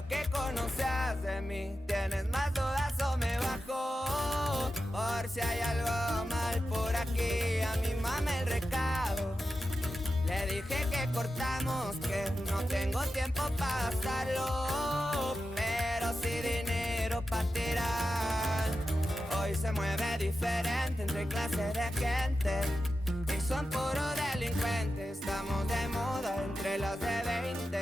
lo que conoces de mí. ¿Tienes más dudas o me bajo? Por si hay algo mal por aquí, a mi mamá el recado. Le dije que cortamos, que no tengo tiempo para gastarlo, pero sí dinero para tirar. Hoy se mueve diferente entre clases de gente y son puros delincuentes. Estamos de moda entre las de 20.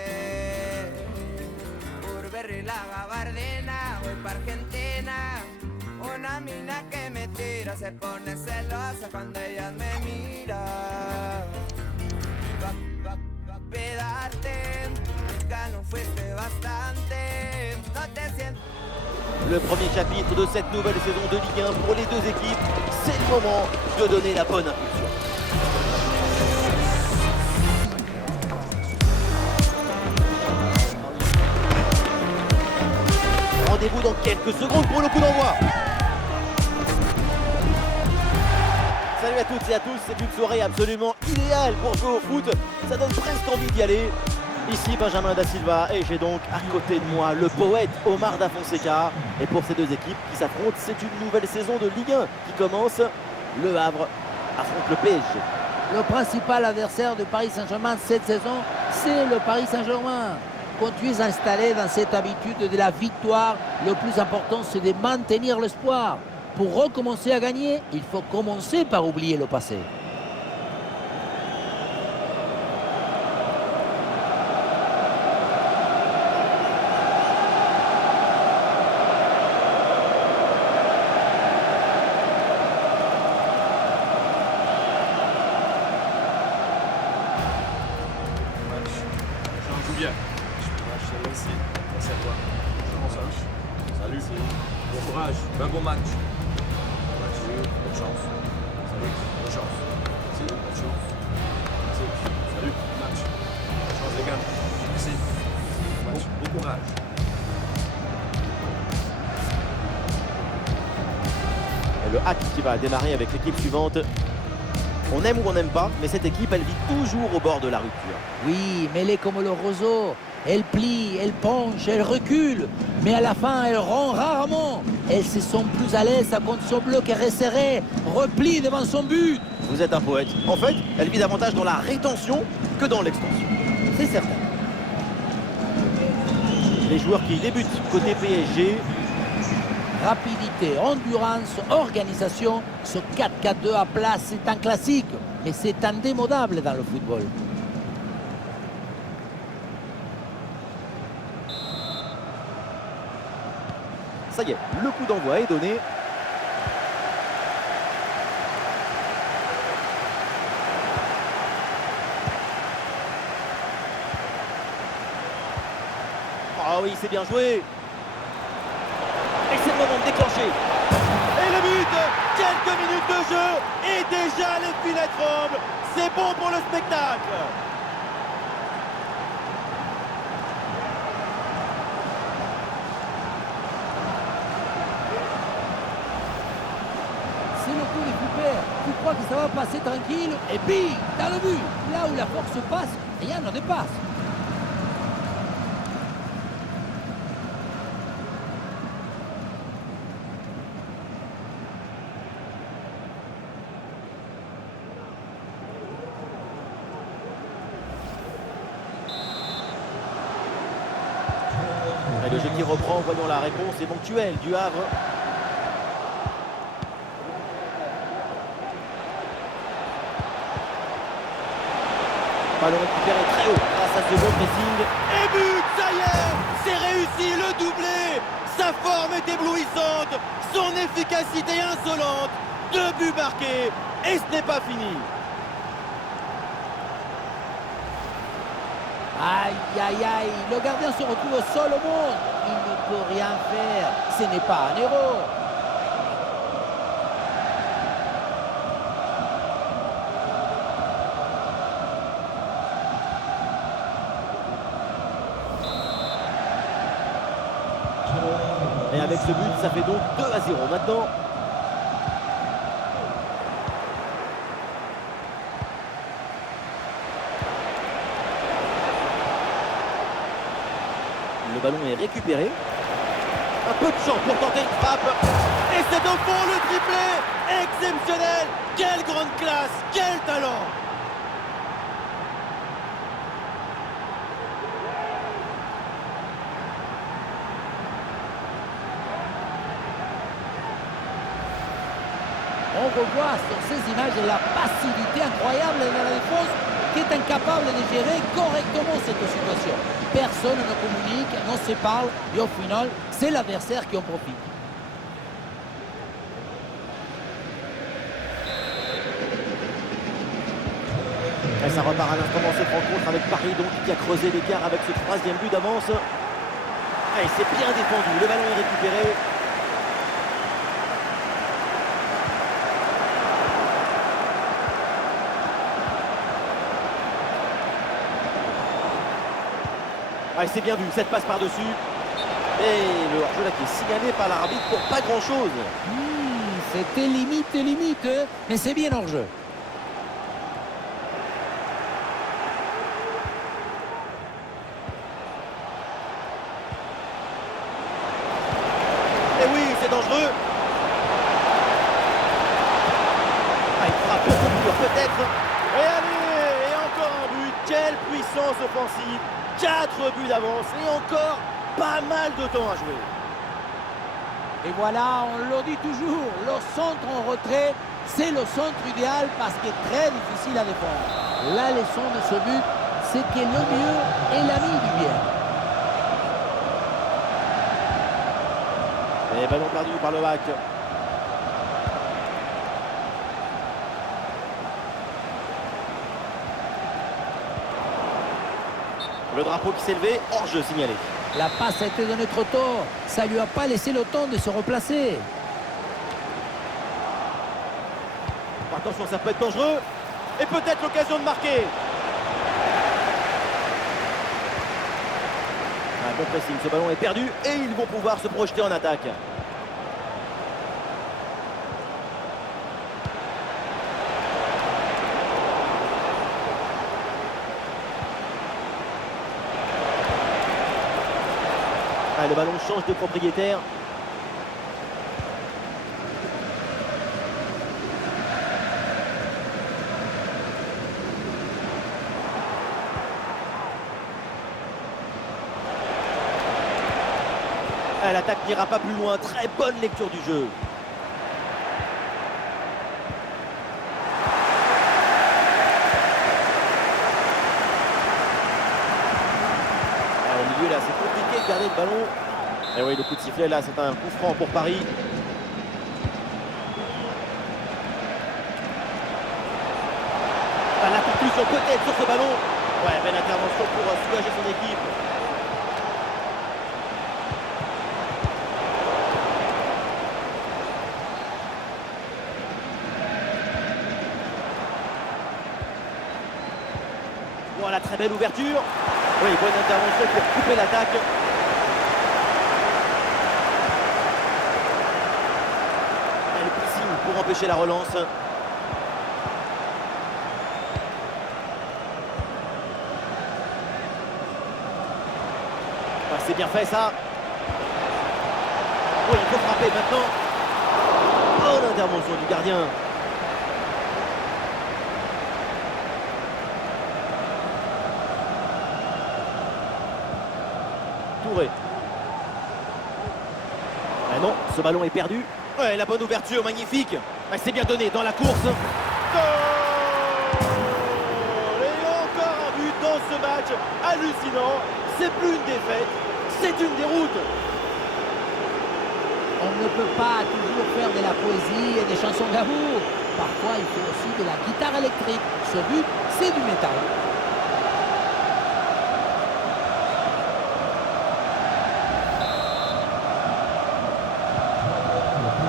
Burberry, la gabardina, voy pa' Argentina. Una mina que me tira se pone celosa cuando ella me mira. Pedarte, nunca no fuiste bastante, no te siento. Le premier chapitre de cette nouvelle saison de Ligue 1 pour les deux équipes, c'est le moment de donner la bonne impulsion. Rendez-vous dans quelques secondes pour le coup d'envoi. Salut à toutes et à tous, c'est une soirée absolument idéale pour jouer au foot. Ça donne presque envie d'y aller. Ici Benjamin Da Silva et j'ai donc à côté de moi le poète Omar Da Fonseca. Et pour ces deux équipes qui s'affrontent, c'est une nouvelle saison de Ligue 1 qui commence. Le Havre affronte le PSG. Le principal adversaire de Paris Saint-Germain cette saison, c'est le Paris Saint-Germain. Quand tu es installé dans cette habitude de la victoire, le plus important c'est de maintenir l'espoir. Pour recommencer à gagner, il faut commencer par oublier le passé. On joue bien. Merci à toi. Comment ça va? Salut. Bon courage. Un bon match. Bonne chance. Salut. Bonne chance. Merci. Bonne chance. Merci. Salut. Match. Bonne chance les gars. Merci. Bon courage. Et le hack qui va démarrer avec l'équipe suivante. On aime ou on n'aime pas, mais cette équipe, elle vit toujours au bord de la rupture. Oui, mais elle est comme le roseau. Elle plie, elle penche, elle recule. Mais à la fin, elle rend rarement. Elle se sent plus à l'aise quand son bloc est resserré, replie devant son but. Vous êtes un poète. En fait, elle vit davantage dans la rétention que dans l'extension. C'est certain. Les joueurs qui débutent côté PSG. Rapidité, endurance, organisation, ce 4-4-2 à plat, c'est un classique, mais c'est indémodable dans le football. Ça y est, le coup d'envoi est donné. Ah oui, c'est bien joué. Et c'est le moment de déclencher. Et le but, quelques minutes de jeu et déjà les filets tremblent. C'est bon pour le spectacle. C'est le coup des coupeurs. Tu crois que ça va passer tranquille et puis dans le but. Là où la force passe, rien ne dépasse. Et le jeu qui reprend, voyons la réponse éventuelle du Havre. Ballon récupéré très haut grâce à ce bon pressing. Et but, ça y est, c'est réussi, le doublé. Sa forme est éblouissante, son efficacité insolente. 2 buts marqués et ce n'est pas fini. Aïe, aïe, aïe, le gardien se retrouve seul au monde. Il ne peut rien faire. Ce n'est pas un héros. Et avec ce but, ça fait donc 2-0 maintenant. Le ballon est récupéré. Un peu de chance pour tenter une frappe. Et c'est au fond le triplé. Exceptionnel. Quelle grande classe. Quel talent. On revoit sur ces images la passivité incroyable de la défense qui est incapable de gérer correctement cette situation. Personne ne communique, on se parle et au final, c'est l'adversaire qui en profite. Et ça repart à l'instant dans cette rencontre avec Paris donc qui a creusé l'écart avec ce troisième but d'avance. Et c'est bien défendu, le ballon est récupéré. Ah, c'est bien vu, cette passe par-dessus. Et le hors-jeu là qui est signalé par l'arbitre pour pas grand-chose. C'était limite, mais c'est bien hors-jeu. Et oui, c'est dangereux. Ah, il fera beaucoup plus dur peut-être. Et allez, et encore un but. Quelle puissance offensive. 4 buts d'avance et encore pas mal de temps à jouer. Et voilà, on le dit toujours, le centre en retrait, c'est le centre idéal parce qu'il est très difficile à défendre. La leçon de ce but, c'est que le mieux est l'ami du bien. Et ballon perdu par le bac. Le drapeau qui s'est levé, hors-jeu signalé. La passe a été donnée trop tôt. Ça ne lui a pas laissé le temps de se replacer. Attention, ça peut être dangereux. Et peut-être l'occasion de marquer. Un bon pressing, ce ballon est perdu. Et ils vont pouvoir se projeter en attaque. Ah, le ballon change de propriétaire. Ah, l'attaque n'ira pas plus loin. Très bonne lecture du jeu. Au milieu là, c'est compliqué de garder le ballon. Et oui, le coup de sifflet là, c'est un coup franc pour Paris. Ah, la conclusion peut-être sur ce ballon. Ouais, belle intervention pour soulager son équipe. Voilà, très belle ouverture. Oui, bonne intervention pour couper l'attaque. Et le pressing pour empêcher la relance. Ah, c'est bien fait ça. Oui, il faut frapper maintenant. Bonne intervention du gardien. Touré. Ah non, ce ballon est perdu. Ouais, la bonne ouverture, magnifique. Ah, c'est bien donné dans la course. Goal! Et encore un but dans ce match. Hallucinant. C'est plus une défaite, c'est une déroute. On ne peut pas toujours faire de la poésie et des chansons d'amour. Parfois, il faut aussi de la guitare électrique. Ce but, c'est du métal.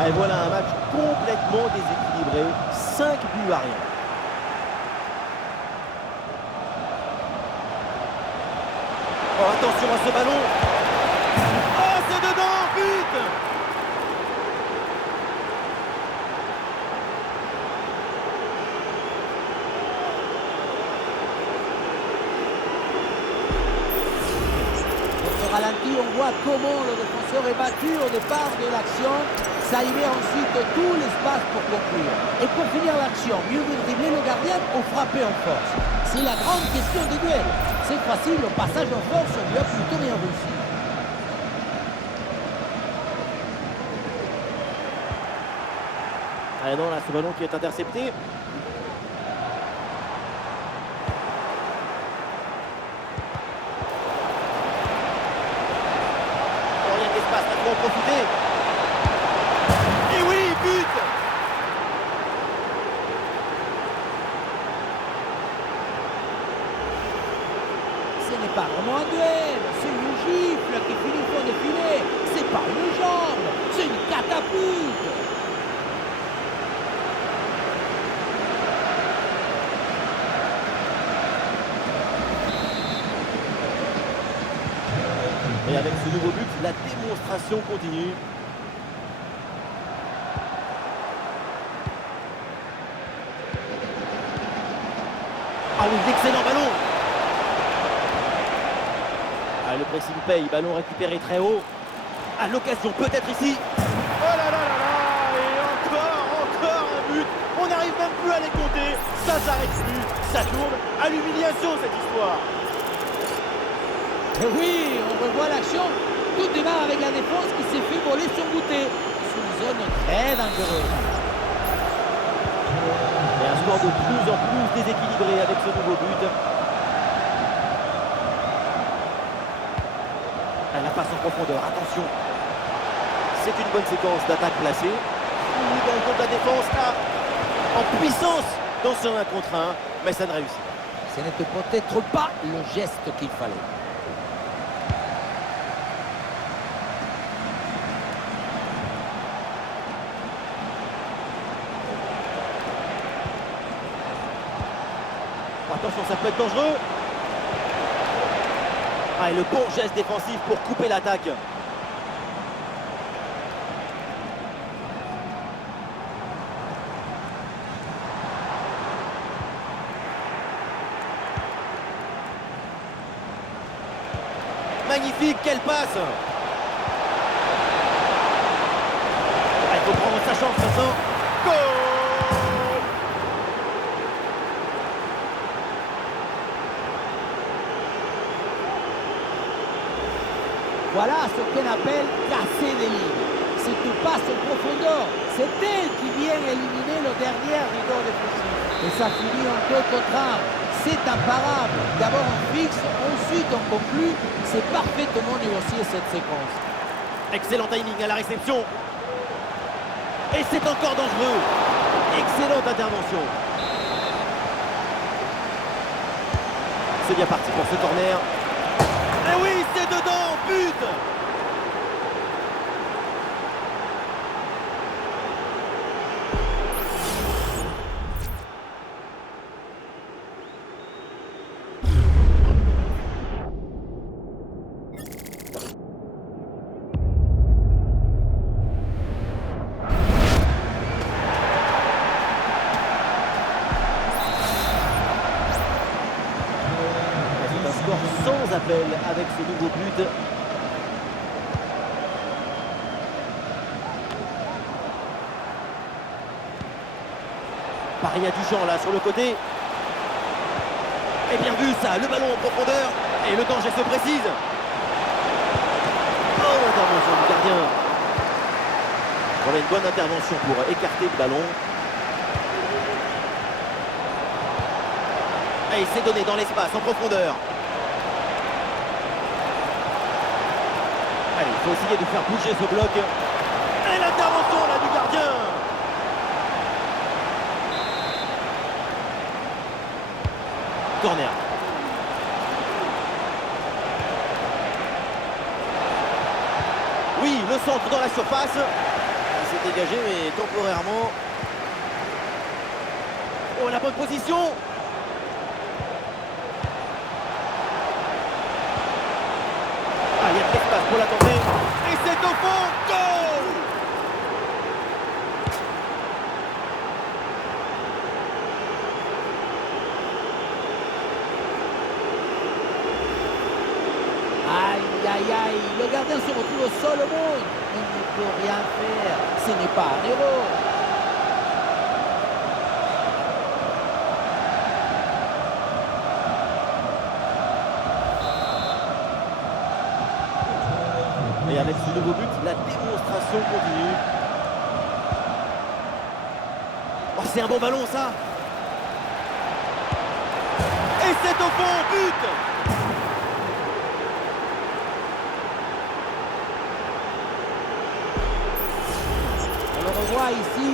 Et voilà un match complètement déséquilibré. 5 buts à rien. Oh, attention à ce ballon. Oh, c'est dedans, but! On fera ralenti, on voit comment le défenseur est battu au départ de l'action. Ça libère ensuite tout l'espace pour conclure. Et pour finir l'action, mieux vaut dribbler le gardien ou frapper en force. C'est la grande question du duel. Cette fois-ci, le passage en force lui a plutôt bien réussi. Allez, non, là, ce ballon qui est intercepté. Oh, il y a de l'espace, il faut en profiter. Et oui, but! Ce n'est pas vraiment un duel, c'est une gifle qui finit pour défiler. C'est pas une jambe, c'est une catapulte. Et avec ce nouveau but, la démonstration continue. Ah oui, excellent ballon! Ah, le pressing paye, ballon récupéré très haut. À l'occasion peut-être ici. Oh là là là là! Et encore un but! On n'arrive même plus à les compter. Ça s'arrête plus, ça tourne. À l'humiliation cette histoire. Et oui, on revoit l'action. Tout démarre avec la défense qui s'est fait voler son goûter. C'est une zone très dangereuse. Et un score de plus en plus déséquilibré avec ce nouveau but. Elle la passe en profondeur, attention. C'est une bonne séquence d'attaque placée. Dans le compte de la défense, là, en puissance dans ce 1 contre 1, mais ça ne réussit pas. Ce n'était peut-être pas le geste qu'il fallait. Attention, ça peut être dangereux. Ah, et le bon geste défensif pour couper l'attaque. Magnifique, quelle passe! Ah, il faut prendre sa chance maintenant. Goal! Voilà ce qu'on appelle casser des lignes. Cette passe en profondeur, c'est elle qui vient éliminer le dernier rideau défensif. Et ça finit en quelque train. C'est imparable. D'abord on fixe, ensuite on conclut. C'est parfaitement négocié cette séquence. Excellent timing à la réception. Et c'est encore dangereux. Excellente intervention. C'est bien parti pour ce corner. Et oui, c'est dedans, but! Sans appel avec ce nouveau but. Paris a du champ là sur le côté. Et bien vu ça, le ballon en profondeur. Et le danger se précise. Oh, l'intervention du gardien. Voilà une bonne intervention pour écarter le ballon. Et il s'est donné dans l'espace en profondeur. Allez, il faut essayer de faire bouger ce bloc. Et l'intervention là du gardien. Corner. Oui, le centre dans la surface. Il s'est dégagé, mais temporairement. Oh, la bonne position. Ah, il y a de l'espace pour la tenter. Et c'est au fond. Goal! Aïe, aïe, Aïe, le gardien se retrouve au sol au monde. Il ne peut rien faire. Ce n'est pas un héros. Et avec ce nouveau but, la démonstration continue. Oh, c'est un bon ballon ça. Et c'est au fond, but. On le revoit ici,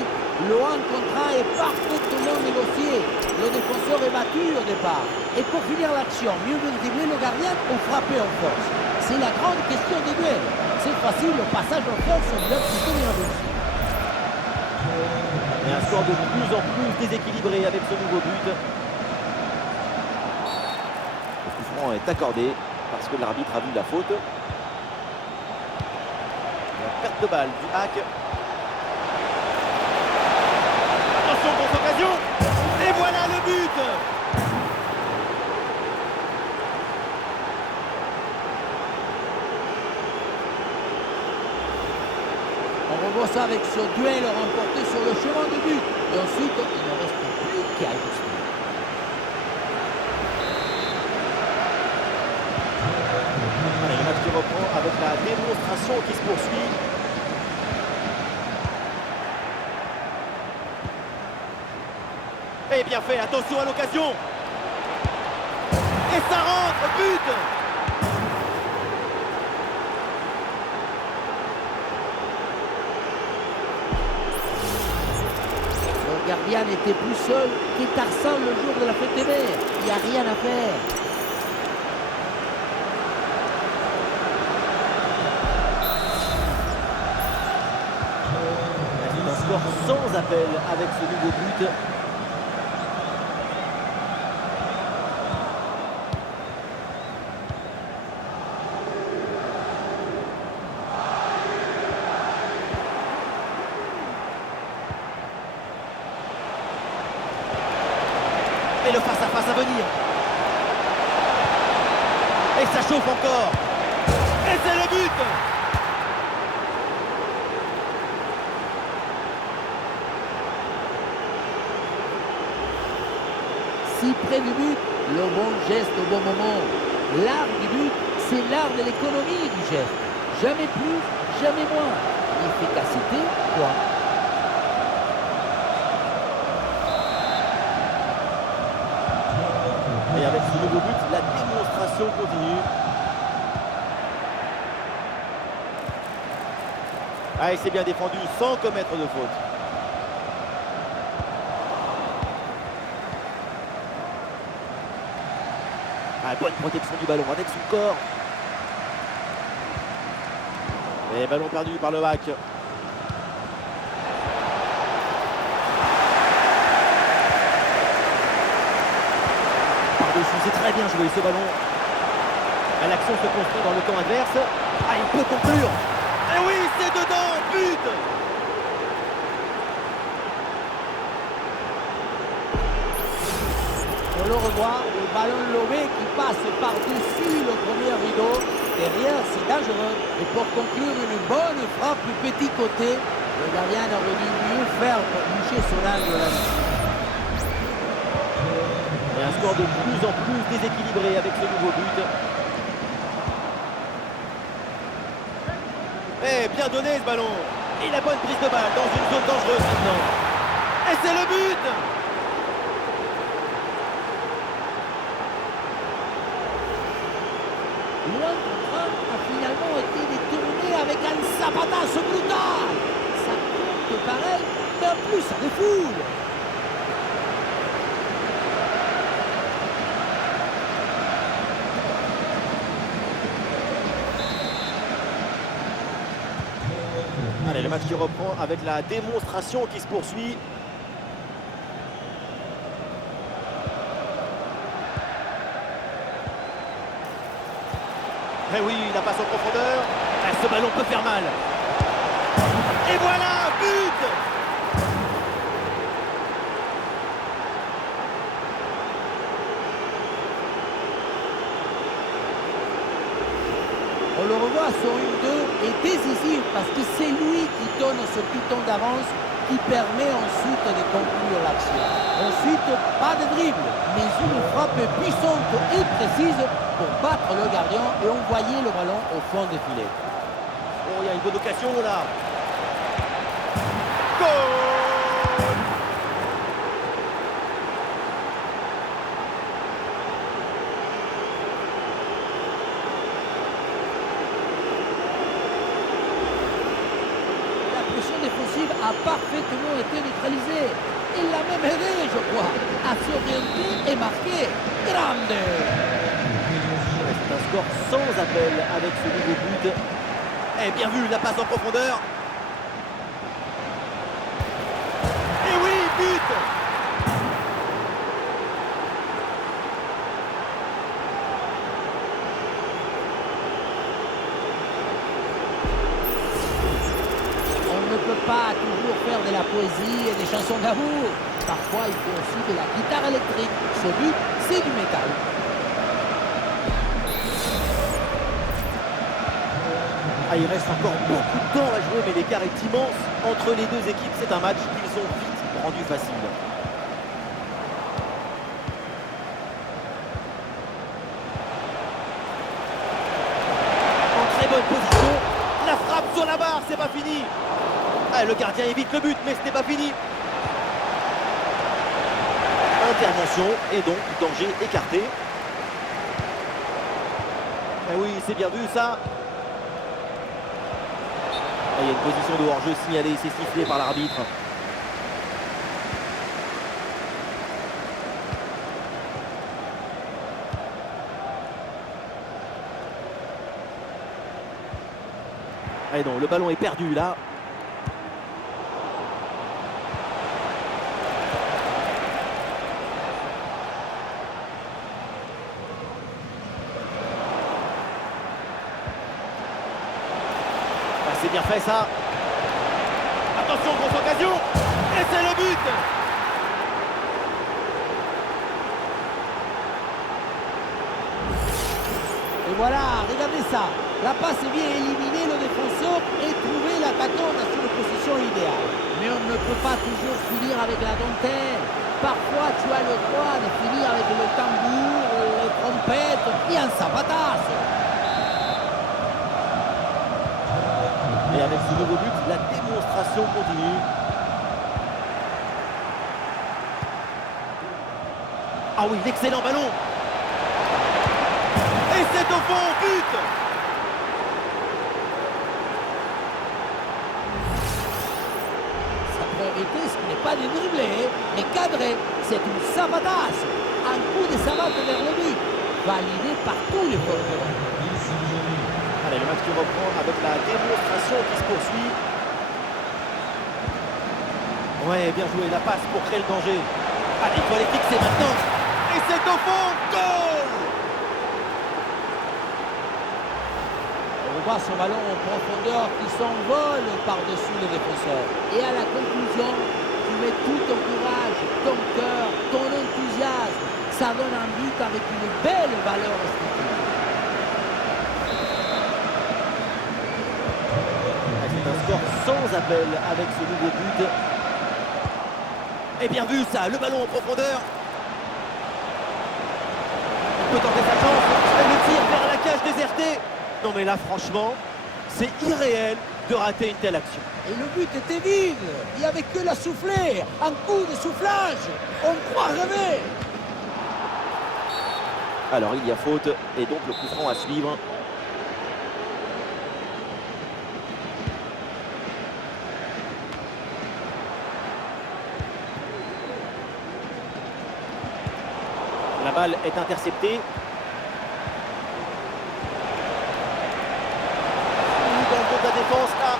le 1 contre 1 est parfaitement négocié. Le défenseur est battu au départ. Et pour finir l'action, mieux de dribbler le gardien ou frapper en force. C'est la grande question des duels. C'est facile, le passage en force est bien plutôt bien réussi. Et un score de plus en plus déséquilibré avec ce nouveau but. Le coup franc est accordé parce que l'arbitre a vu la faute. La perte de balle du hack. Attention, grosse occasion. Et voilà le but. On revoit ça avec ce duel remporté sur le chemin de but. Et ensuite, il ne reste plus qu'à ajuster. Allez, le match qui reprend avec la démonstration qui se poursuit. Et bien fait, attention à l'occasion. Et ça rentre, but. Le gardien n'était plus seul qu'Étarsan le jour de la fête des mères. Il n'y a rien à faire. Un score sans appel avec ce nouveau but. Et le face-à-face à venir. Et ça chauffe encore. Et c'est le but. Si près du but, le bon geste au bon moment. L'art du but, c'est l'art de l'économie du geste. Jamais plus, jamais moins. Efficacité, point. Et avec ce nouveau but, la démonstration continue. Ah, il s'est bien défendu sans commettre de faute. Ah, bonne protection du ballon avec son corps. Et ballon perdu par le hack. Par-dessus, c'est très bien joué ce ballon. Ah, l'action se construit dans le camp adverse. Ah, il peut conclure. Et oui, c'est dedans, but. On le revoit, le ballon lobé qui passe par-dessus le premier rideau. Derrière, c'est dangereux. Et pour conclure, une bonne frappe du petit côté. Le gardien aurait dû mieux faire pour boucher son angle là-dessus. Et un score de plus en plus déséquilibré avec ce nouveau but. Et bien donné ce ballon. Et la bonne prise de balle dans une zone dangereuse maintenant. Et c'est le but. Loin contre un a finalement été détourné avec un zapatazo brutal. Ça compte pareil, mais en plus ça défoule. Allez, le match qui reprend avec la démonstration qui se poursuit. Et oui, la passe en profondeur. Ah, ce ballon peut faire mal. Et voilà, but. On On le revoit, son 1-2 est décisif parce que c'est lui qui donne ce petit temps d'avance qui permet ensuite de conclure l'action. Ensuite, pas de dribble, mais une frappe puissante et précise pour battre le gardien et envoyer le ballon au fond des filets. Oh, il y a une bonne occasion là. Goal! Défensive a parfaitement été neutralisée. Il l'a même aidé, je crois, à s'orienter et marquer. Grande! C'est un score sans appel avec ce nouveau but. Et bien vu, la passe en profondeur. Et oui, but! On ne peut pas toujours faire de la poésie et des chansons d'amour. Parfois, il faut aussi de la guitare électrique. Ce but, c'est du métal. Ah, il reste encore beaucoup de temps à jouer, mais l'écart est immense entre les deux équipes. C'est un match qu'ils ont vite rendu facile. En très bonne position. La frappe sur la barre, c'est pas fini. Ah, le gardien évite le but, mais ce n'est pas fini. Intervention et donc danger écarté. Eh oui, c'est bien vu ça. Ah, il y a une position de hors-jeu signalée, c'est sifflé par l'arbitre. Et non, le ballon est perdu là. Ah, c'est bien fait ça. Attention, grosse occasion. Et c'est le but. Et voilà, regardez ça. La passe vient éliminer le défenseur et trouver l'attaquant dans une position idéale. Mais on ne peut pas toujours finir avec la dentelle. Parfois, tu as le droit de finir avec le tambour, les trompettes et un zapatasse. Et avec ce nouveau but, la démonstration continue. Ah oui, l'excellent ballon. Et c'est au fond, but. Sa priorité, ce n'est pas de dribbler, mais cadrer. C'est une savatasse. Un coup de savate vers le but, validé par tous les porteurs. Allez, le match qui reprend avec la démonstration qui se poursuit. Ouais, bien joué, la passe pour créer le danger. Allez, il faut les fixer maintenant. Et c'est au fond, goal. On voit son ballon en profondeur qui s'envole par-dessus le défenseur. Et à la conclusion, tu mets tout ton courage, ton cœur, ton enthousiasme. Ça donne un but avec une belle valeur esthétique. C'est un score sans appel avec ce nouveau but. Et bien vu ça, le ballon en profondeur. Il peut tenter sa chance. Et le tir vers la cage désertée. Non mais là franchement, c'est irréel de rater une telle action. Et le but était vide. Il n'y avait que la soufflée. Un coup de soufflage. On croit rêver. Alors il y a faute et donc le coup franc à suivre. La balle est interceptée. Dans le dos de la défense là.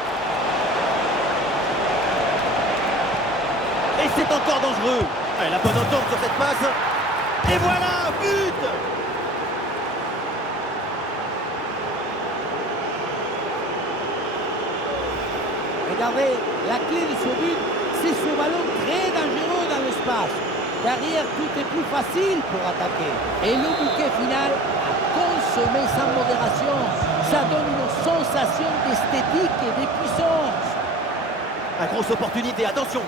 Et c'est encore dangereux. Allez, la bonne entente sur cette passe. Et voilà, but! Regardez, la clé de ce but, c'est ce ballon très dangereux dans l'espace. Derrière, tout est plus facile pour attaquer. Et le bouquet final a consommer sans modération. Ça donne une sensation d'esthétique et de puissance. Une grosse opportunité, attention.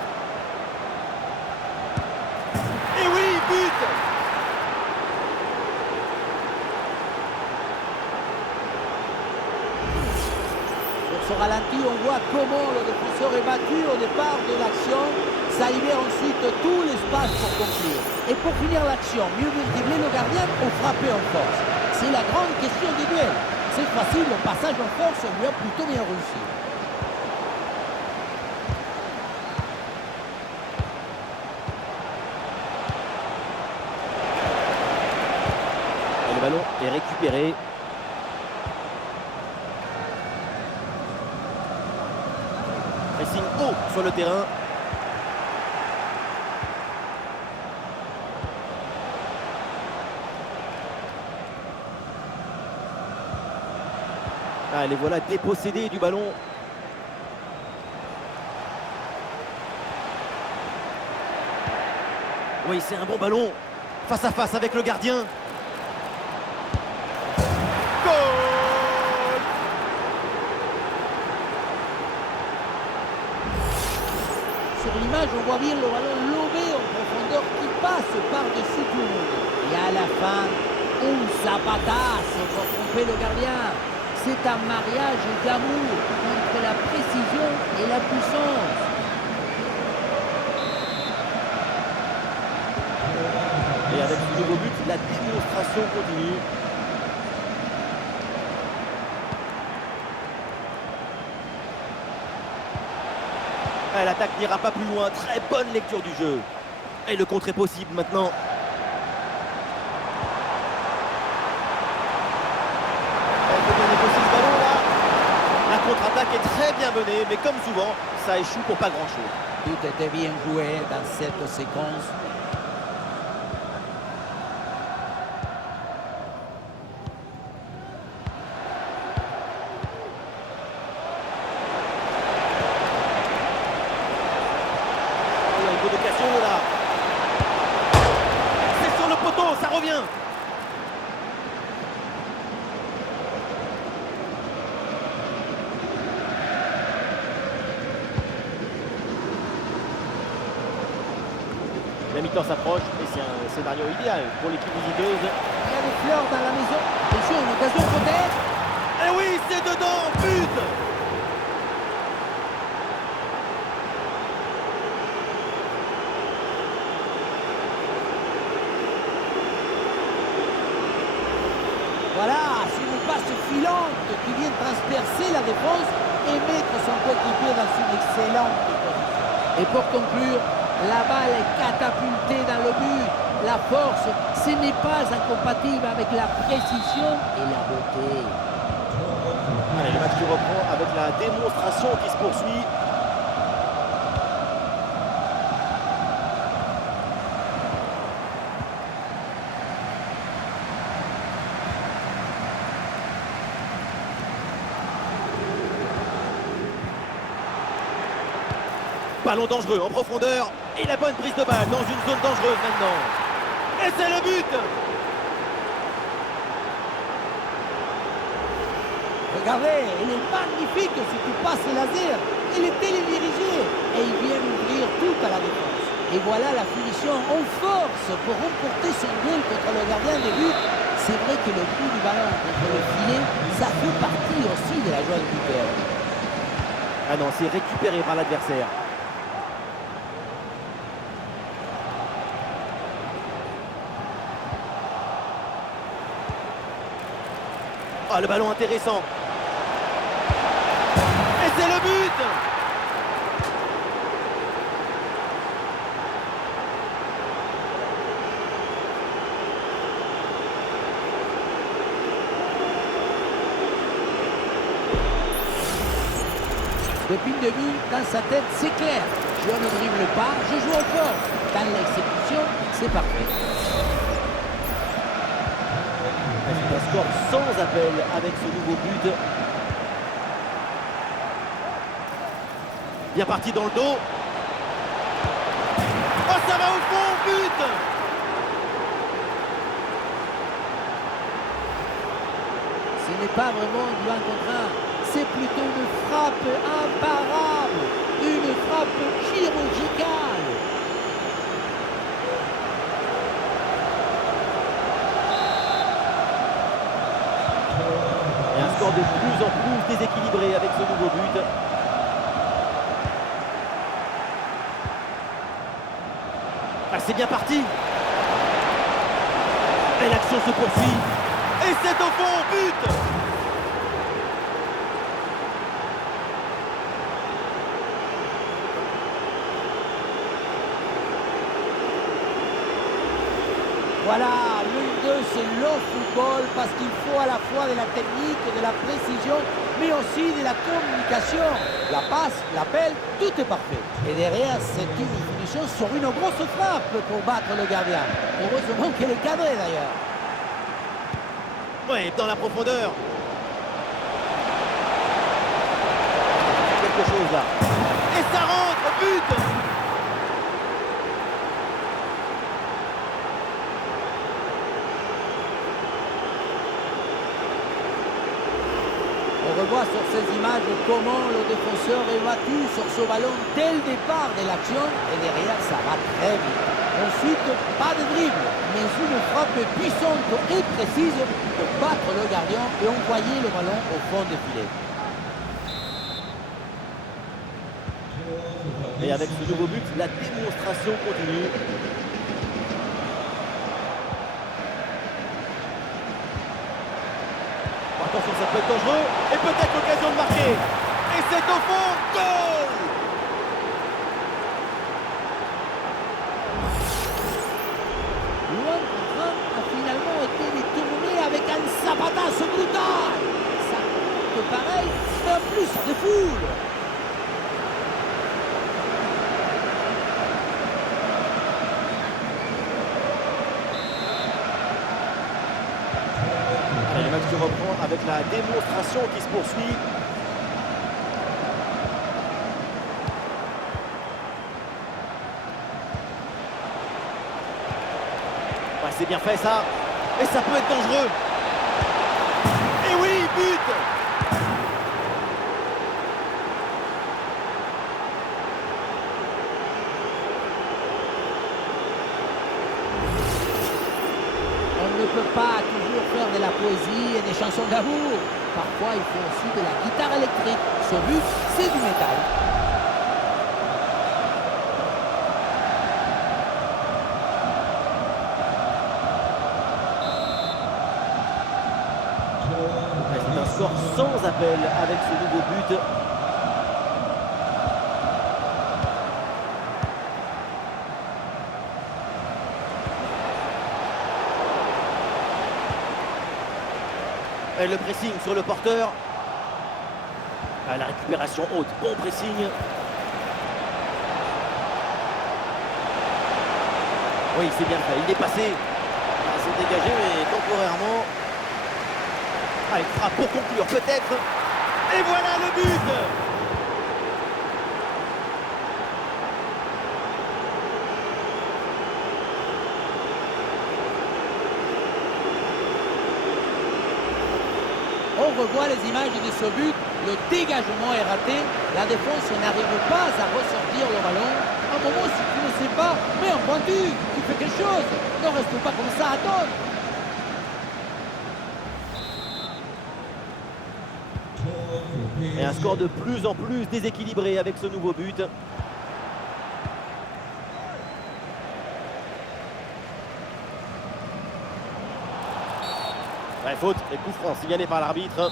Et oui, but. Sur ce ralenti, on voit comment le défenseur est battu au départ de l'action. Ça libère ensuite tout l'espace pour conclure. Et pour finir l'action, mieux vaut dribbler le gardien ou frapper en force. C'est la grande question des duels. C'est facile, le passage en force lui a plutôt bien réussi. Et le ballon est récupéré. Pressing haut sur le terrain. Ah, les voilà dépossédés du ballon. Oui, c'est un bon ballon. Face à face avec le gardien. Goal! Sur l'image, on voit bien le ballon lobé en profondeur qui passe par-dessus tout le monde. Et à la fin, un zapatasse pour tromper le gardien. C'est un mariage d'amour entre la précision et la puissance. Et avec ce nouveau but, la démonstration continue. Ah, l'attaque n'ira pas plus loin. Très bonne lecture du jeu. Et le contre est possible maintenant. La contre-attaque est très bien menée, mais comme souvent, ça échoue pour pas grand-chose. Tout était bien joué dans cette séquence. Il y a une bonne occasion là. C'est sur le poteau, ça revient. La mi-temps s'approche et c'est un scénario idéal pour l'équipe visiteuse. Il y a des fleurs dans la maison. Attention, une occasion peut-être. Et oui, c'est dedans, but! Voilà, c'est une passe filante qui vient transpercer la défense et mettre son coéquipier dans une excellente position. Et pour conclure, la balle est catapultée dans le but. La force, ce n'est pas incompatible avec la précision et la beauté. Allez, le match qui reprend avec la démonstration qui se poursuit. Ballon dangereux en profondeur et la bonne prise de balle dans une zone dangereuse maintenant. Et c'est le but! Regardez, il est magnifique ce passe laser. Il est télédirigé et il vient ouvrir tout à la défense. Et voilà la finition en force pour remporter son duel contre le gardien des buts. C'est vrai que le coup du ballon contre le filet, ça fait partie aussi de la joie du buteur. Ah non, c'est récupéré par l'adversaire. Ah, le ballon intéressant. Et c'est le but! Depuis le début, dans sa tête, c'est clair. Je ne dribble pas, je joue au fort. Dans l'exécution, c'est parfait. Un score sans appel avec ce nouveau but. Bien parti dans le dos. Oh, ça va au fond, but! Ce n'est pas vraiment du 1 contre 1. C'est plutôt une frappe imparable. Une frappe chirurgicale. Et un score de plus en plus déséquilibré avec ce nouveau but. Ah, c'est bien parti. Et l'action se poursuit. Et c'est au fond, but. Voilà, le 1-2, c'est le football parce qu'il faut à la fois de la technique, de la précision, mais aussi de la communication. La passe, l'appel, tout est parfait. Et derrière, c'est une finition sur une grosse frappe pour battre le gardien. Heureusement qu'elle est cadrée d'ailleurs. Ouais, dans la profondeur. Quelque chose là. Et ça rentre, but. On revoit sur ces images comment le défenseur est battu sur ce ballon dès le départ de l'action et derrière ça va très vite. Ensuite, pas de dribble, mais une frappe puissante et précise pour battre le gardien et envoyer le ballon au fond du filet. Et avec ce nouveau but, la démonstration continue. Attention, ça peut être dangereux. Et peut-être l'occasion de marquer. Et c'est au fond, goal. Le 1 contre 1 a finalement été détourné avec un zapatazo brutal. Ça compte pareil, un plus de foule. Et le match qui reprend avec la démonstration qui se poursuit. Ouais, c'est bien fait ça. Et ça peut être dangereux. Et oui, but. On ne peut pas toujours faire de la poésie et des chansons d'amour. Parfois, il faut aussi de la guitare électrique. Ce but, c'est du métal. C'est un score sans appel avec ce nouveau but. Et le pressing sur le porteur. Ah, la récupération haute, bon pressing. Oui, c'est bien fait, il est passé. Il s'est dégagé, mais temporairement. Ah, il frappe pour conclure, peut-être. Et voilà le but. On revoit les images de ce but. Le dégagement est raté. La défense n'arrive pas à ressortir le ballon. À un moment, si tu ne sais pas, mets un pointu. Tu fais quelque chose. Ne reste pas comme ça, attends. Et un score de plus en plus déséquilibré avec ce nouveau but. Ouais, faute et coup franc signalé par l'arbitre.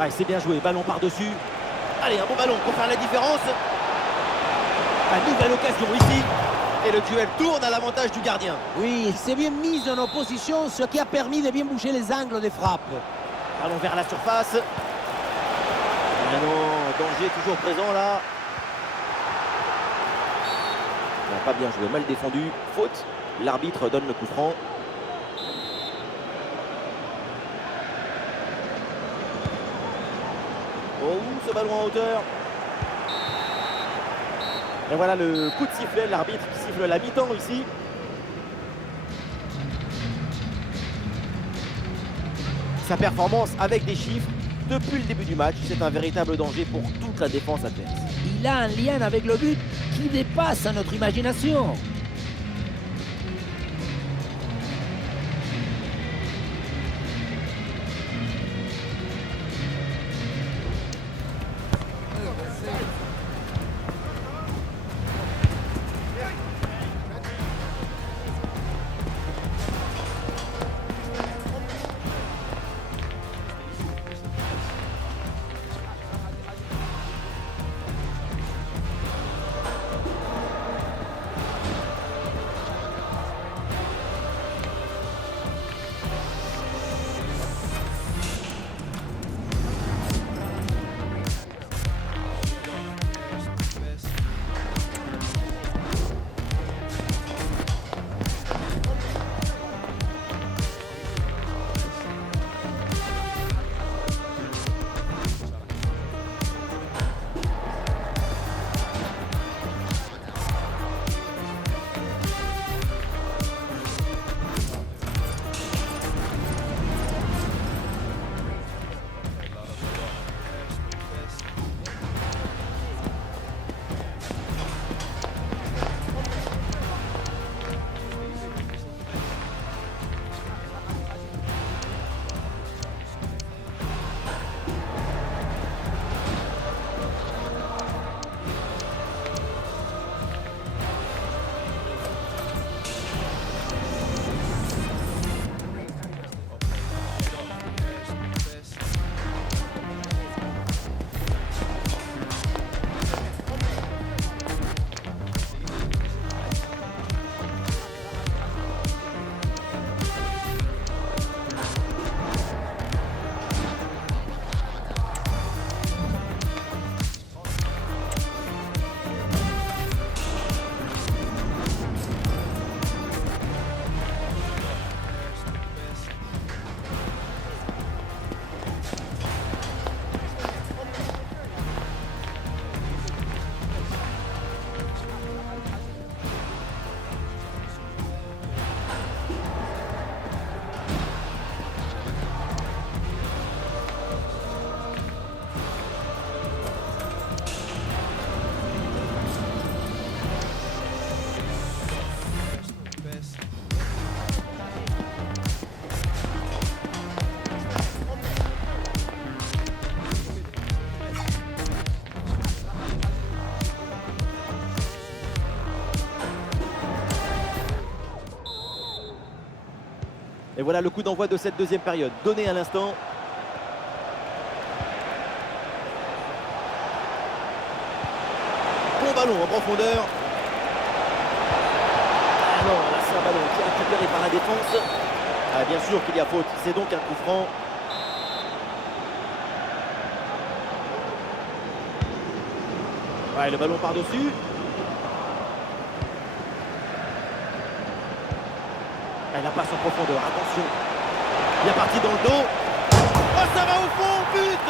Ah, c'est bien joué, ballon par-dessus. Allez, un bon ballon pour faire la différence. Une nouvelle occasion ici. Et le duel tourne à l'avantage du gardien. Oui, il s'est bien mis en opposition, ce qui a permis de bien bouger les angles des frappes. Ballon vers la surface. Ah non, danger toujours présent là. Non, pas bien joué, mal défendu. Faute. L'arbitre donne le coup franc. Oh, ce ballon en hauteur. Et voilà le coup de sifflet, l'arbitre qui siffle la mi-temps ici. Sa performance avec des chiffres depuis le début du match, c'est un véritable danger pour toute la défense adverse. Il a un lien avec le but qui dépasse notre imagination. Et voilà le coup d'envoi de cette deuxième période, donné à l'instant. Bon ballon en profondeur. Ah non, là c'est un ballon qui est récupéré par la défense. Ah, bien sûr qu'il y a faute, c'est donc un coup franc. Ouais, le ballon par-dessus. La passe en profondeur, attention. Bien parti dans le dos. Oh, ça va au fond, but!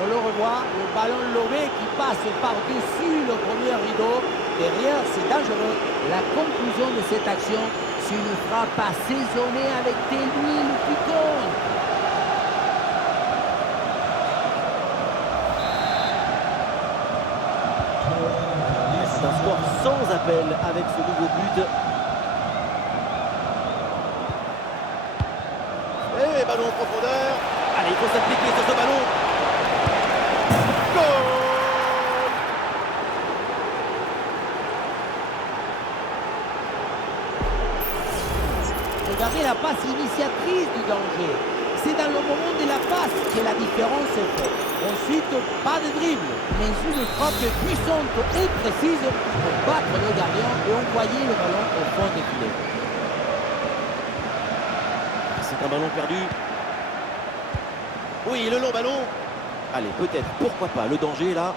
On le revoit, le ballon lobé qui passe par-dessus le premier rideau. Derrière, c'est dangereux. La conclusion de cette action, c'est une frappe assaisonnée avec des huiles piquantes. Un score sans appel avec ce nouveau but. Et ballon en profondeur. Allez, il faut s'appliquer sur ce ballon. Goal! Regardez la passe initiatrice du danger. C'est dans le moment de la passe que la différence est faite. Ensuite, pas de dribble, mais une frappe puissante et précise pour battre le gardien et envoyer le ballon au fond des filets. C'est un ballon perdu. Oui, le long ballon. Allez, peut-être, pourquoi pas, le danger là.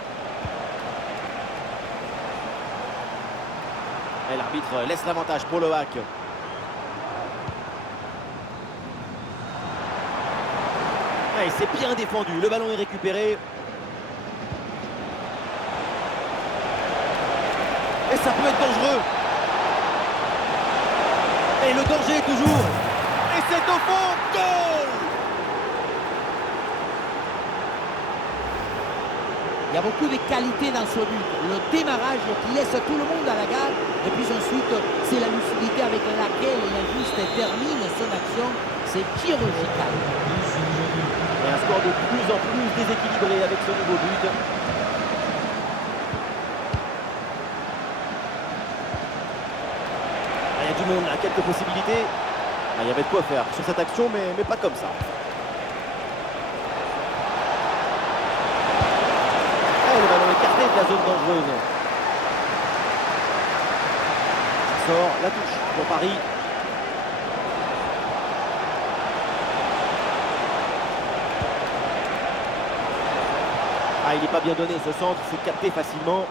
Et l'arbitre laisse l'avantage pour le hack. Ouais, c'est bien défendu, le ballon est récupéré. Et ça peut être dangereux. Et le danger toujours. Et c'est au fond, goal! Il y a beaucoup de qualité dans ce but. Le démarrage qui laisse tout le monde à la gare. Et puis ensuite, c'est la lucidité avec laquelle il ajuste et termine son action. C'est chirurgical. Et un score de plus en plus déséquilibré avec ce nouveau but. Il y a du monde là, quelques possibilités. Il y avait de quoi faire sur cette action, mais pas comme ça. Et le ballon écarté de la zone dangereuse. Ça sort, la touche pour Paris. Ah, il n'est pas bien donné ce centre, c'est capté facilement.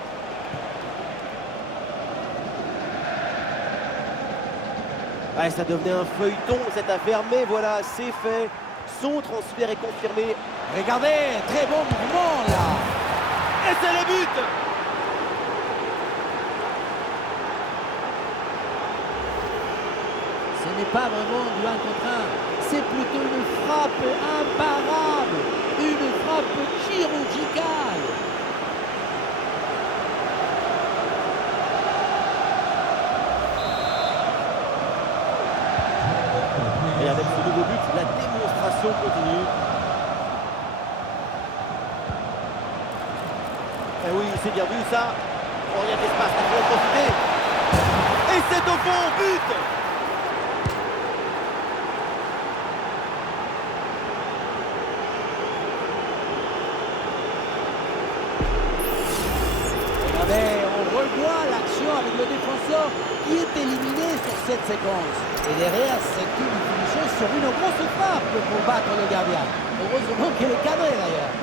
Ouais, ça devenait un feuilleton cette affaire, mais voilà, c'est fait. Son transfert est confirmé. Regardez, très bon mouvement là. Et c'est le but! Ce n'est pas vraiment du 1 contre 1. C'est plutôt une frappe imparable. Une frappe chirurgicale. Et avec ce nouveau but, la démonstration continue. Et oui, c'est bien vu ça. Oh, il y a de l'espace, il faut en profiter. Et c'est au fond, but! Regardez, on revoit l'action avec le défenseur qui est éliminé sur cette séquence. Et derrière, c'est une finition sur une grosse frappe pour battre le gardien. Heureusement qu'elle est cadrée d'ailleurs.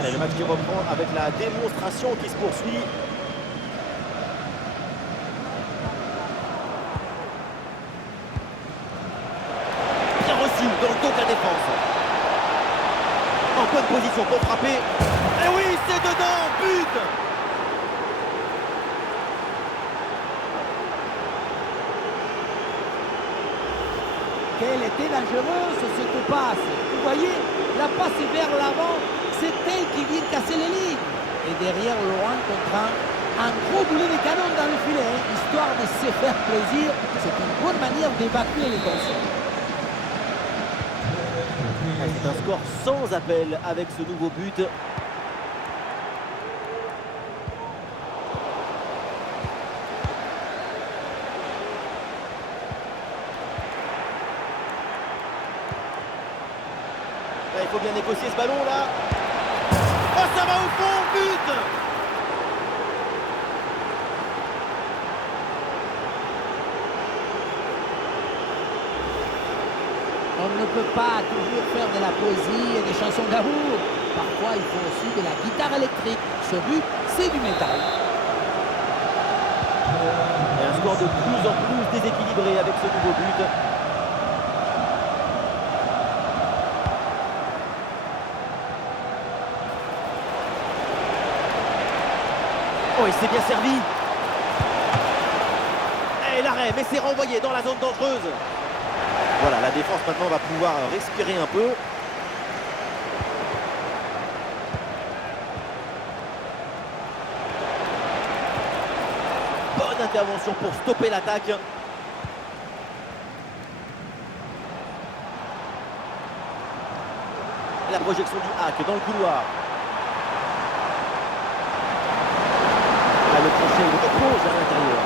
Allez, le match qui reprend avec la démonstration qui se poursuit. Bien reçu dans le dos de la défense. En bonne position pour frapper. Et oui, c'est dedans, but! Quelle était dangereuse cette passe. Vous voyez, la passe est vers l'avant. C'est elle qui vient casser les lignes. Et derrière, Laurent contraint un gros boulet de canon dans le filet, histoire de se faire plaisir. C'est une bonne manière d'évacuer les tensions. C'est un score sans appel avec ce nouveau but. Il faut bien négocier ce ballon là. Oh, ça va au fond, but! On ne peut pas toujours faire de la poésie et des chansons d'amour. Parfois, il faut aussi de la guitare électrique. Ce but, c'est du métal. Et un score de plus en plus déséquilibré avec ce nouveau but. Oh, il s'est bien servi. Et l'arrêt, mais c'est renvoyé dans la zone dangereuse. Voilà, la défense maintenant va pouvoir respirer un peu. Bonne intervention pour stopper l'attaque. La projection du hack dans le couloir. Le crochet, le plonge à l'intérieur.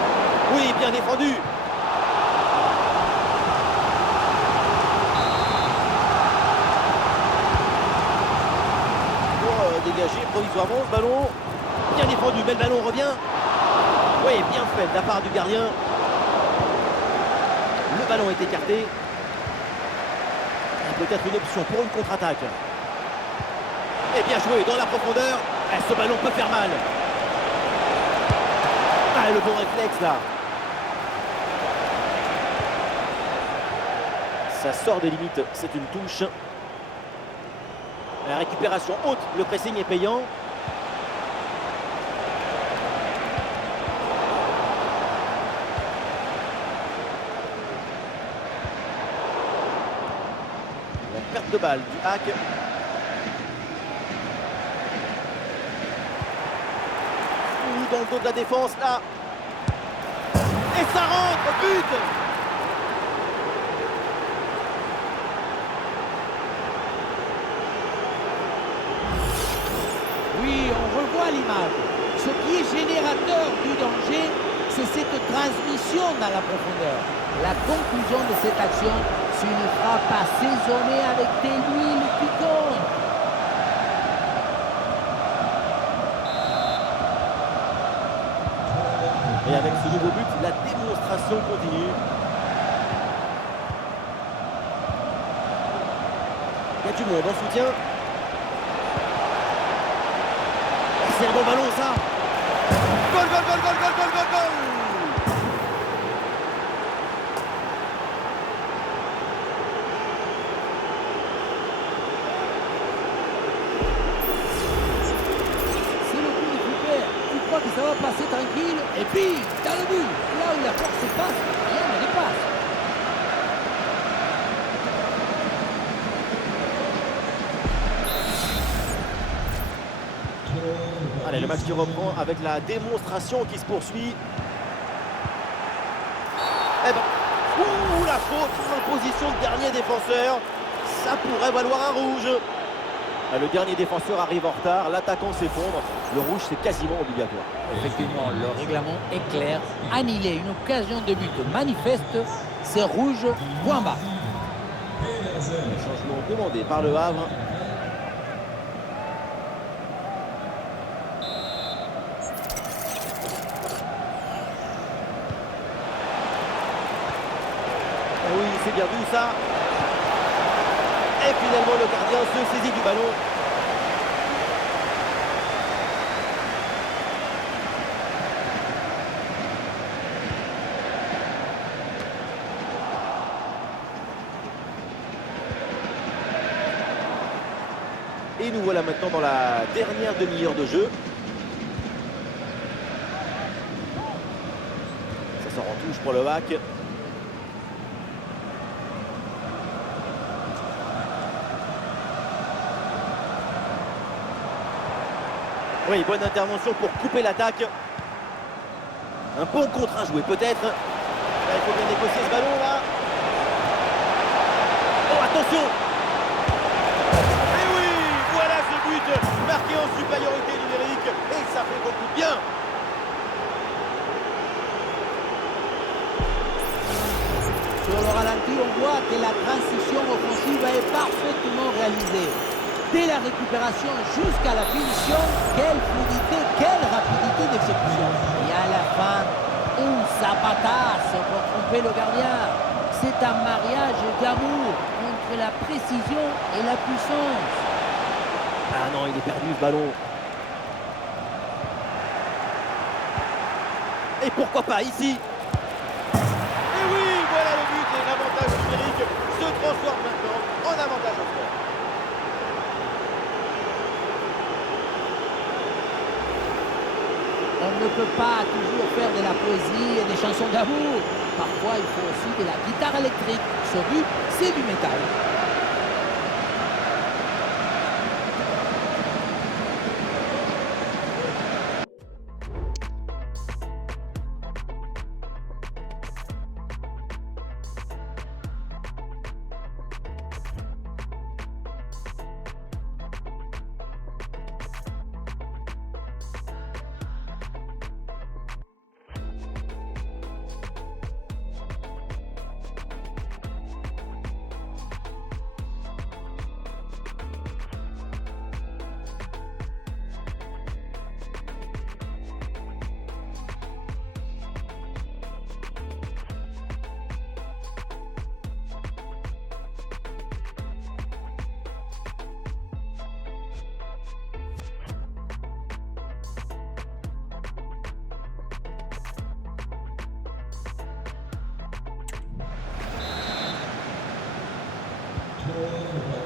Oui, bien défendu. Pour dégager provisoirement ce ballon. Bien défendu, mais le ballon revient. Oui, bien fait de la part du gardien. Le ballon est écarté. Peut-être une option pour une contre-attaque. Et bien joué dans la profondeur. Et ce ballon peut faire mal. Ah, le bon réflexe là. Ça sort des limites, c'est une touche. La récupération haute, le pressing est payant. La perte de balle du hack. Dans le dos de la défense là. Et ça rentre, but! Oui, on revoit l'image. Ce qui est générateur du danger, c'est cette transmission dans la profondeur. La conclusion de cette action, c'est une frappe assaisonnée avec de l'huile qui compte. Et avec ce nouveau but, la démonstration continue. Il y a du monde en soutien. C'est un bon ballon ça. Goal, goal, goal, goal, goal, goal, goal, goal. C'est le coup de Cooper. Tu crois que ça va passer tranquille? Et puis, dans le but, là où la force passe, rien ne dépasse. Allez, le match qui reprend avec la démonstration qui se poursuit. Eh ben, ouh, la faute en position de dernier défenseur. Ça pourrait valoir un rouge. Ah, le dernier défenseur arrive en retard, l'attaquant s'effondre. Le rouge, c'est quasiment obligatoire. Effectivement, le règlement est clair. Annuler une occasion de but manifeste, c'est rouge, point bas. Changement demandé par le Havre. Ah oui, c'est bien vu ça. Et finalement, le gardien se saisit du ballon. Et nous voilà maintenant dans la dernière demi-heure de jeu. Ça sort en touche pour le hack. Oui, bonne intervention pour couper l'attaque. Un bon contre à jouer peut-être. Là, il faut bien négocier ce ballon là. Oh, attention! Et oui, voilà ce but marqué en supériorité numérique. Et ça fait beaucoup de bien. Sur le ralenti, on voit que la transition offensive est parfaitement réalisée. Dès la récupération jusqu'à la finition, quelle fluidité, quelle rapidité d'exécution. Et à la fin, un zapatasse pour tromper le gardien. C'est un mariage d'amour entre la précision et la puissance. Ah non, il est perdu ce ballon. Et pourquoi pas ici? Et oui, voilà le but et l'avantage numérique se transforme maintenant en avantage au score. On ne peut pas toujours faire de la poésie et des chansons d'amour. Parfois, il faut aussi de la guitare électrique. Ce but, c'est du métal.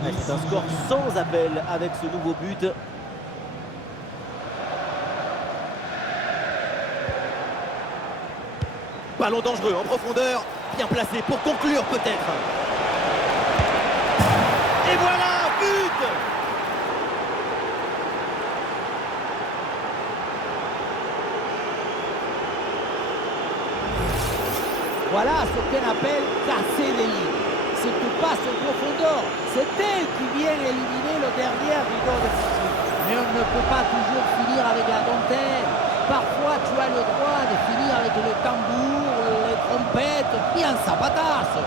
Ouais, c'est un score sans appel avec ce nouveau but. Ballon dangereux en profondeur, bien placé pour conclure peut-être. Et voilà, but! Voilà ce qu'on appelle casser les lignes. Cette passe en profondeur, c'est elle qui vient éliminer le dernier rideau défensif. Mais on ne peut pas toujours finir avec la dentelle. Parfois, tu as le droit de finir avec le tambour, les trompettes et un zapatasse.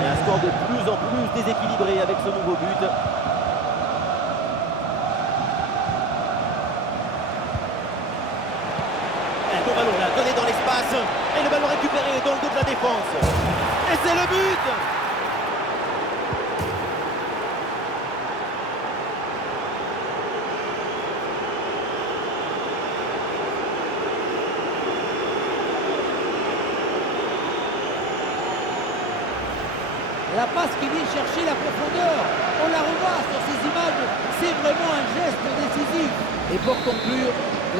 Et un score de plus en plus déséquilibré avec ce nouveau but. Le ballon là, donné dans l'espace. Et le ballon récupéré dans le dos de la défense. Et c'est le but! La passe qui vient chercher la profondeur, on la revoit sur ces images, c'est vraiment un geste décisif. Et pour conclure,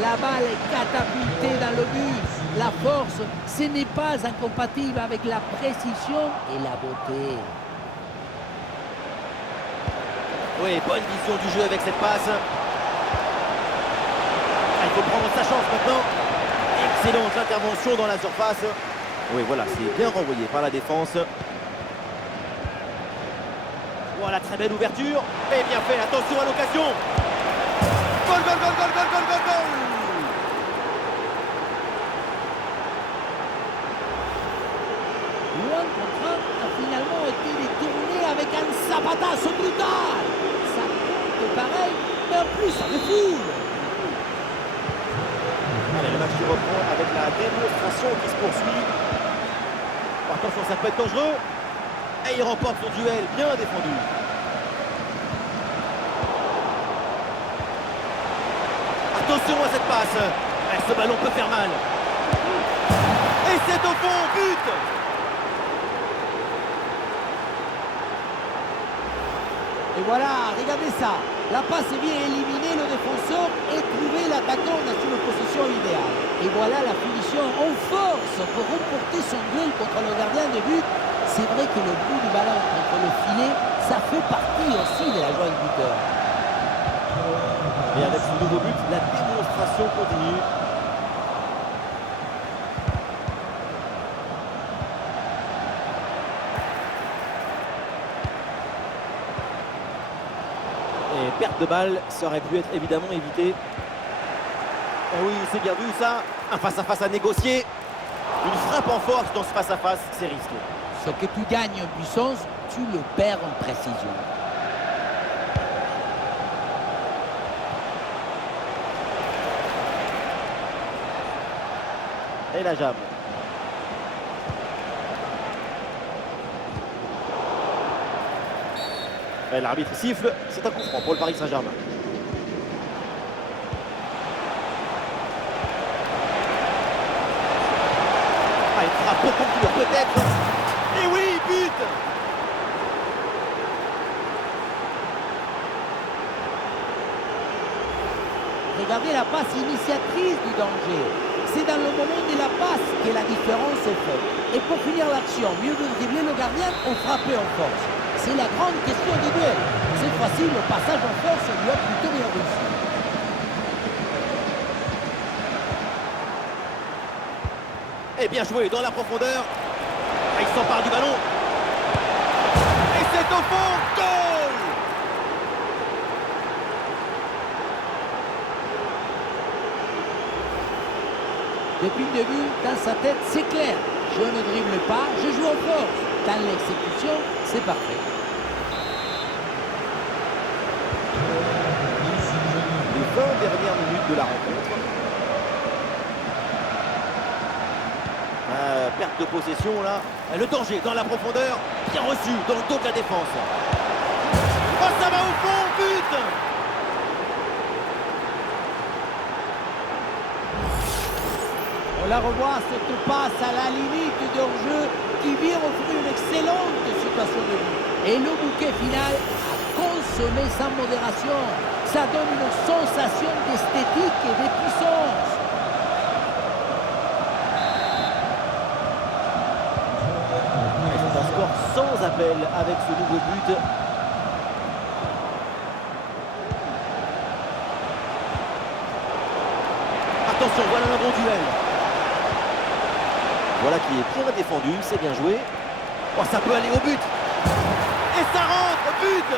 la balle est catapultée dans le but. La force, ce n'est pas incompatible avec la précision et la beauté. Oui, bonne vision du jeu avec cette passe. Il faut prendre sa chance maintenant. Excellente intervention dans la surface. Oui, voilà, c'est bien renvoyé par la défense. Voilà, très belle ouverture. Et bien fait, attention à l'occasion. Goal, goal, goal, goal, goal, goal, goal, goal. Loin contre a finalement été détourné avec un zapatasse brutal. Ça compte pareil, mais en plus ça refoule. Allez, le match qui reprend avec la démonstration qui se poursuit. Attention, ça peut être dangereux. Et il remporte son duel, bien défendu. Attention à cette passe. Ce ballon peut faire mal. Et c'est au fond, but! Et voilà, regardez ça. La passe vient éliminer le défenseur et trouver l'attaquant dans une position idéale. Et voilà la finition en force pour remporter son duel contre le gardien de but. C'est vrai que le bout du ballon contre le filet, ça fait partie aussi de la joie du buteur. Et avec ce nouveau but, la démonstration continue. Et perte de balle, ça aurait pu être évidemment évité. Oh oui, c'est bien vu ça. Un face-à-face à négocier. Une frappe en force dans ce face-à-face, c'est risqué. Ce que tu gagnes en puissance, tu le perds en précision. Et la jambe. L'arbitre siffle, c'est un coup franc pour le Paris Saint-Germain. Ah, il frappe pour conclure peut-être. Et oui, but! Regardez la passe initiatrice du danger. C'est dans le moment de la passe que la différence est faite. Et pour finir l'action, mieux que de dribbler le gardien, on frappait en force. C'est la grande question du duel. Cette fois-ci, le passage en force lui a plutôt bien réussi. Et bien joué dans la profondeur. Il s'empare du ballon. Et c'est au fond. Goal! Depuis le début, dans sa tête, c'est clair. Je ne dribble pas, je joue en force. Dans l'exécution, c'est parfait. Les 20 dernières minutes de la rencontre. Perte de possession là. Le danger dans la profondeur. Bien reçu dans le dos de la défense. Oh, ça va au fond, but! On la revoit, cette passe à la limite de jeu qui vient offrir une excellente situation de but. Et le bouquet final a consommé sans modération. Ça donne une sensation d'esthétique et de puissance. Et c'est un score sans appel avec ce nouveau but. Attention, voilà un bon duel. Voilà qui est bien défendu, c'est bien joué. Oh, ça peut aller au but. Et ça rentre, but.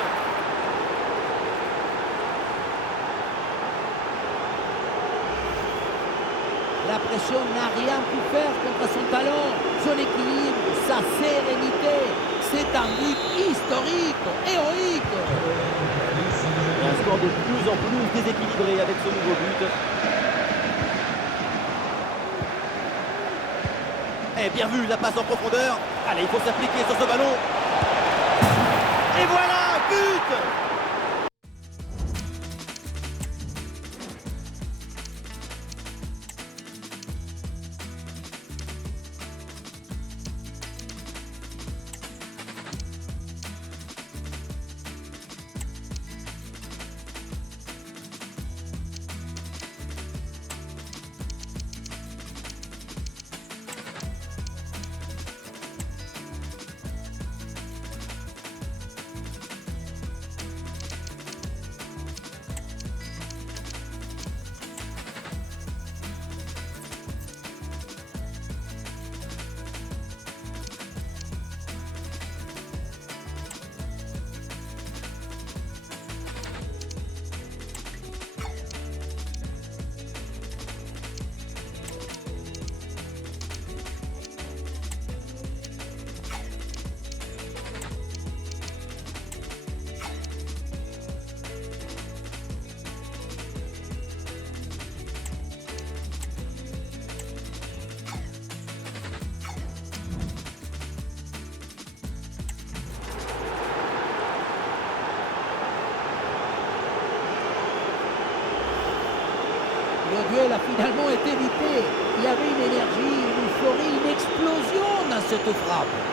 La pression n'a rien pu faire contre son talent, son équilibre, sa sérénité. C'est un but historique, héroïque. Et un score de plus en plus déséquilibré avec ce nouveau but. Et bien vu, la passe en profondeur. Allez, il faut s'appliquer sur ce ballon. Et voilà, but! Le duel a finalement été évité. Il y avait une énergie, une euphorie, une explosion dans cette frappe.